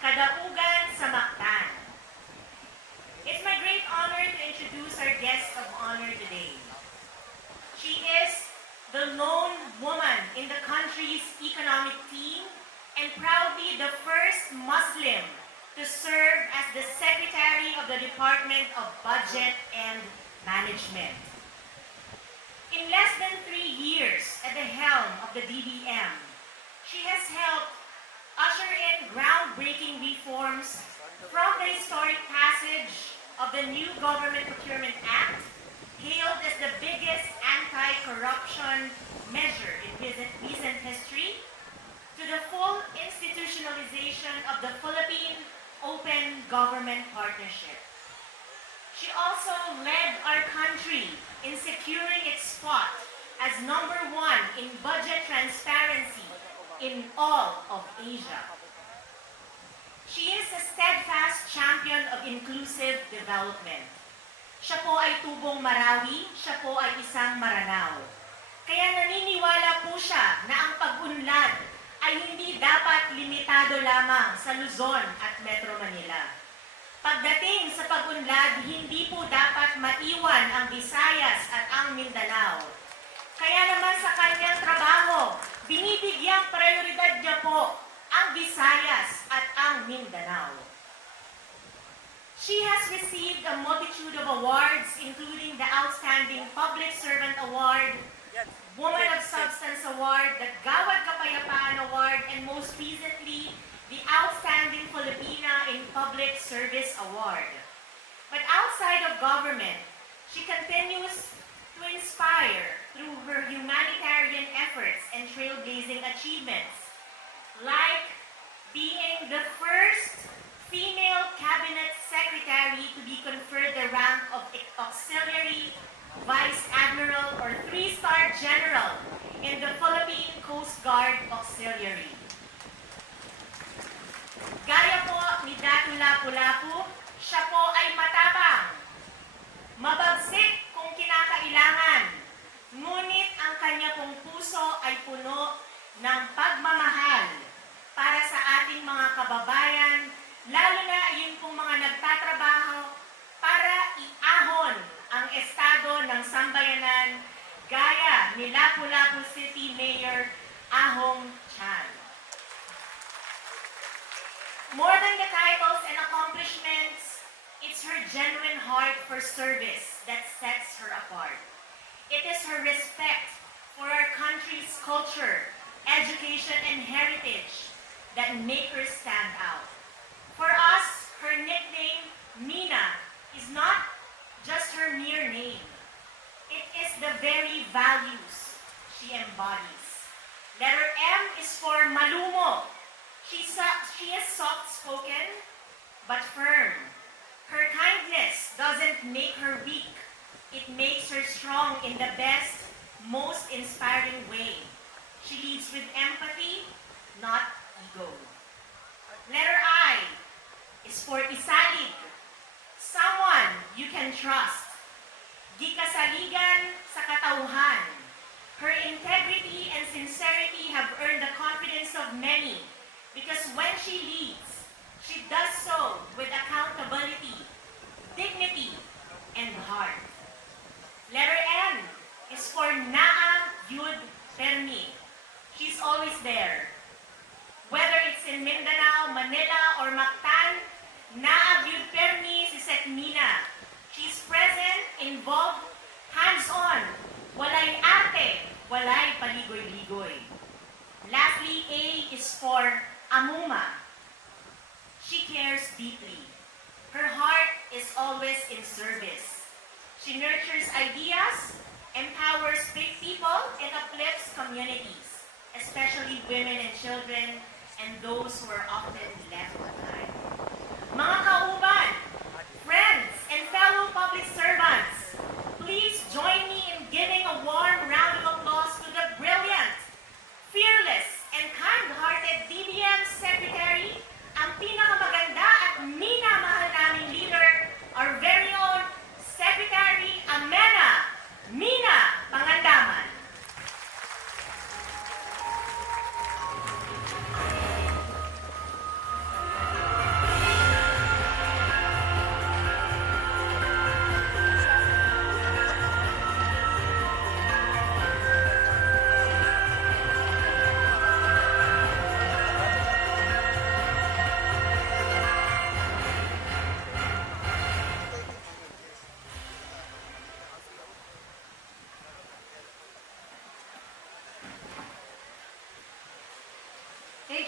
Kadaugan sa It's my great honor to introduce our guest of honor today. She is the lone woman in the country's economic team and proudly the first Muslim to serve as the Secretary of the Department of Budget and Management. In less than three years at the helm of the DBM, she has helped usher in groundbreaking reforms from the historic passage of the new Government Procurement Act, hailed as the biggest anti-corruption measure in recent history, to the full institutionalization of the Philippine Open Government Partnership. She also led our country in securing its spot as number one in budget transparency in all of Asia. She is a steadfast champion of inclusive development. Siya po ay tubong Marawi, siya po ay isang Maranao. Kaya naniniwala po siya na ang pag-unlad ay hindi dapat limitado lamang sa Luzon at Metro Manila. Pagdating sa pag-unlad, hindi po dapat maiwan ang Visayas at ang Mindanao. Kaya naman sa kanyang trabaho, binibigyang prioridad niya po ang Visayas at ang Mindanao. She has received a multitude of awards, including the Outstanding Public Servant Award, Woman of Substance Award, the Gawad Kapayapaan Award, and most recently, the Outstanding Filipina in Public Service Award. But outside of government, she continues to inspire through her humanitarian efforts and trailblazing achievements, like being the first female cabinet secretary to be conferred the rank of auxiliary vice admiral or three-star general in the Philippine Coast Guard Auxiliary. Gaya ni Lapu-Lapu City Mayor Ahong Chan. More than the titles and accomplishments, it's her genuine heart for service that sets her apart. It is her respect for our country's culture, education, and heritage that make her stand out. For us, her nickname, Mina, is not just her mere name. It is the very values she embodies. Letter M is for Malumo. She, she is soft-spoken, but firm. Her kindness doesn't make her weak. It makes her strong in the best, most inspiring way. She leads with empathy, not ego. Letter I is for Isalig. Someone you can trust. Gikasaligan sa katauhan. Her integrity and sincerity have earned the confidence of many because when she leads, she does so with accountability, dignity, and heart. Letter N is for Naa Yud Permi. She's always there. Whether it's in Mindanao, Manila, or Mactan, Naa Yud Permi si Setmina. She's present, involved, hands-on. Walay arte, walay paligoy-ligoy. Lastly, A is for Amuma. She cares deeply. Her heart is always in service. She nurtures ideas, empowers big people, and uplifts communities, especially women and children, and those who are often left behind.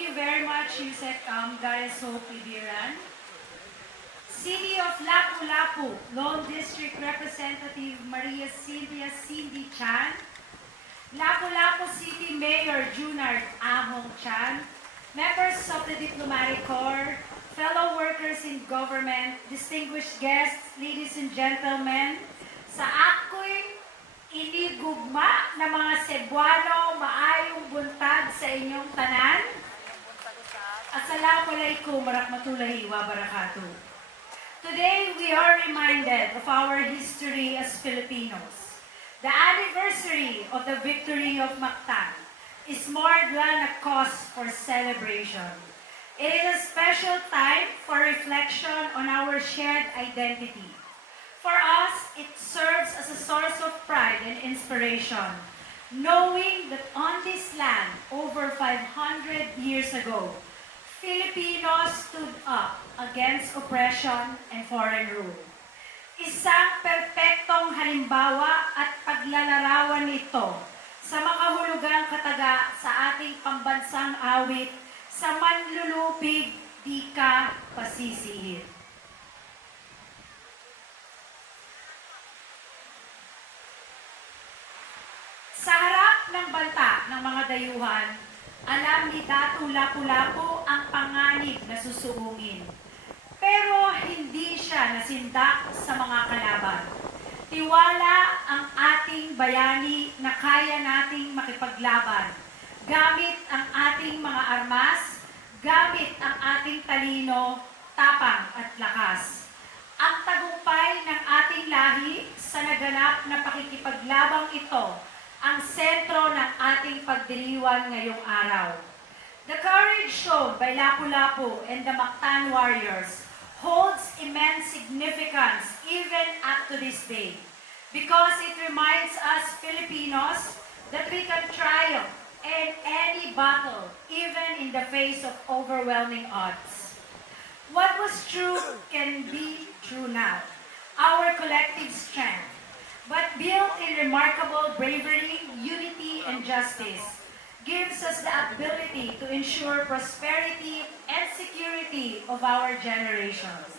You very much, Yusek um, Gareso Pibiran. City of Lapu-Lapu, Lone District Representative Maria Cynthia Cindy Chan. Lapu-Lapu City Mayor Junard Ahong Chan. Members of the Diplomatic Corps, fellow workers in government, distinguished guests, ladies and gentlemen, sa ako'y inigugma na mga Cebuano, maayong buntag sa inyong tanan. Assalamualaikum warahmatullahi wabarakatuh. Today, we are reminded of our history as Filipinos. The anniversary of the victory of Mactan is more than a cause for celebration. It is a special time for reflection on our shared identity. For us, it serves as a source of pride and inspiration, knowing that on this land, over 500 years ago, Filipinos stood up against oppression and foreign rule. Isang perpektong halimbawa at paglalarawan nito sa makahulugang kataga sa ating pambansang awit sa manlulupig di ka pasisihir. Sa harap ng banta ng mga dayuhan, alam ni Datu Lapu-Lapu ang panganib na susuungin. Pero hindi siya nasindak sa mga kalaban. Tiwala ang ating bayani na kaya nating makipaglaban. Gamit ang ating mga armas, gamit ang ating talino, tapang at lakas. Ang tagumpay ng ating lahi sa naganap na pakikipaglabang ito ang sentro ng ating pagdiriwang ngayong araw. The courage shown by Lapu-Lapu and the Mactan warriors holds immense significance even up to this day because it reminds us Filipinos that we can triumph in any battle, even in the face of overwhelming odds. What was true can be true now. Our collective strength, but built in remarkable bravery, justice, gives us the ability to ensure prosperity and security of our generations.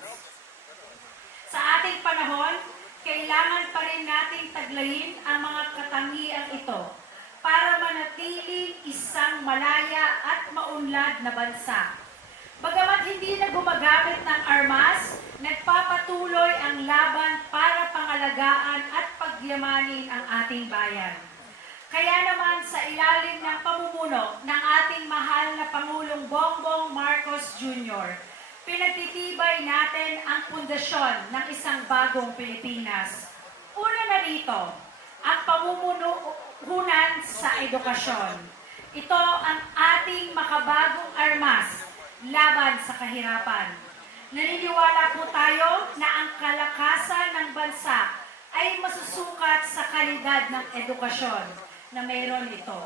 Sa ating panahon, kailangan pa rin nating taglayin ang mga katangian ito para manatiling isang malaya at maunlad na bansa. Bagamat hindi na gumagamit ng armas, nagpapatuloy ang laban para pangalagaan at pagyamanin ang ating bayan. Kaya naman sa ilalim ng pamumuno ng ating mahal na Pangulong Bongbong Marcos Jr., pinagtitibay natin ang pundasyon ng isang bagong Pilipinas. Una na rito, ang pamumunuhunan sa edukasyon. Ito ang ating makabagong armas laban sa kahirapan. Naniniwala po tayo na ang kalakasan ng bansa ay masusukat sa kalidad ng edukasyon na mayroon ito.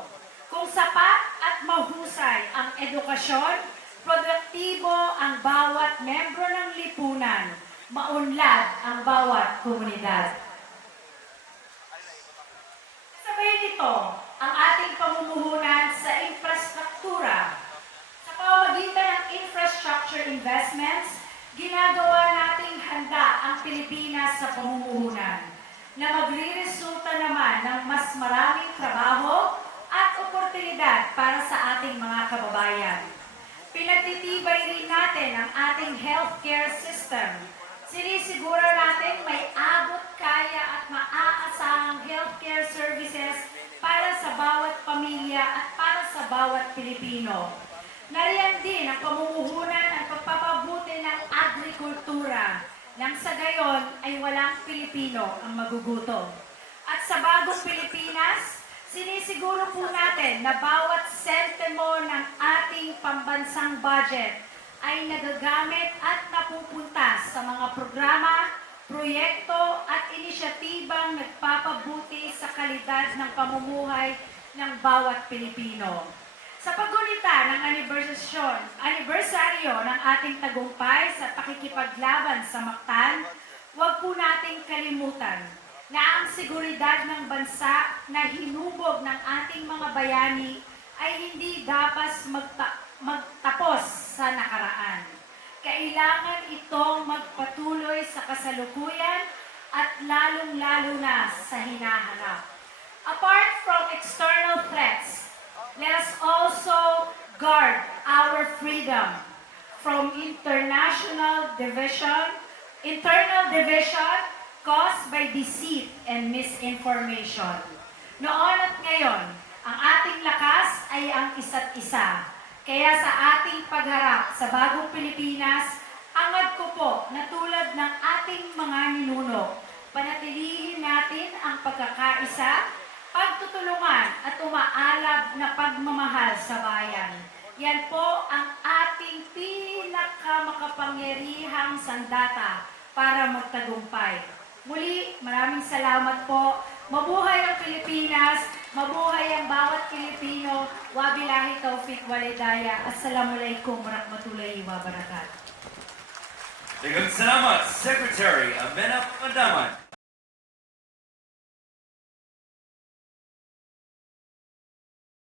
Kung sapat at mahusay ang edukasyon, produktibo ang bawat membro ng lipunan, maunlad ang bawat komunidad. Sabay nito, ang ating pamumuhunan sa infrastruktura. Sa pamamagitan ng infrastructure investments, ginagawa nating handa ang Pilipinas sa pamumuhunan na magre-resulta naman ng mas maraming trabaho at oportunidad para sa ating mga kababayan. Pinagtitibay rin natin ang ating healthcare system. Sinisiguro natin may abot kaya at maaasahang healthcare services para sa bawat pamilya at para sa bawat Pilipino. Nariyan din ang pamumuhunan at pagpapabuti ng agrikultura nang sa gayon ay walang Pilipino ang magugutom. At sa bagong Pilipinas, sinisiguro po natin na bawat sentimo ng ating pambansang budget ay nagagamit at napupunta sa mga programa, proyekto at inisyatibang nagpapabuti sa kalidad ng pamumuhay ng bawat Pilipino. Sa paggunita ng anibersasyon, anibersaryo ng ating tagumpay sa pakikipaglaban sa Mactan, huwag po nating kalimutan na ang seguridad ng bansa na hinubog ng ating mga bayani ay hindi dapat magta magtapos sa nakaraan. Kailangan itong magpatuloy sa kasalukuyan at lalong-lalo na sa hinaharap. Apart from external threats, let us also guard our freedom from international division, internal division caused by deceit and misinformation. Noon at ngayon, ang ating lakas ay ang isa't isa. Kaya sa ating pagharap sa bagong Pilipinas, angad ko po na tulad ng ating mga ninuno, panatilihin natin ang pagkakaisa, pagtutulungan at umaalab na pagmamahal sa bayan. Yan po ang ating pinakamakapangyarihang sandata para magtagumpay. Muli, maraming salamat po. Mabuhay ang Pilipinas, mabuhay ang bawat Pilipino. Wabilahi taufiq walidaya. Assalamualaikum warahmatullahi wabarakatuh. Daghang salamat, Secretary Amena Pandaman.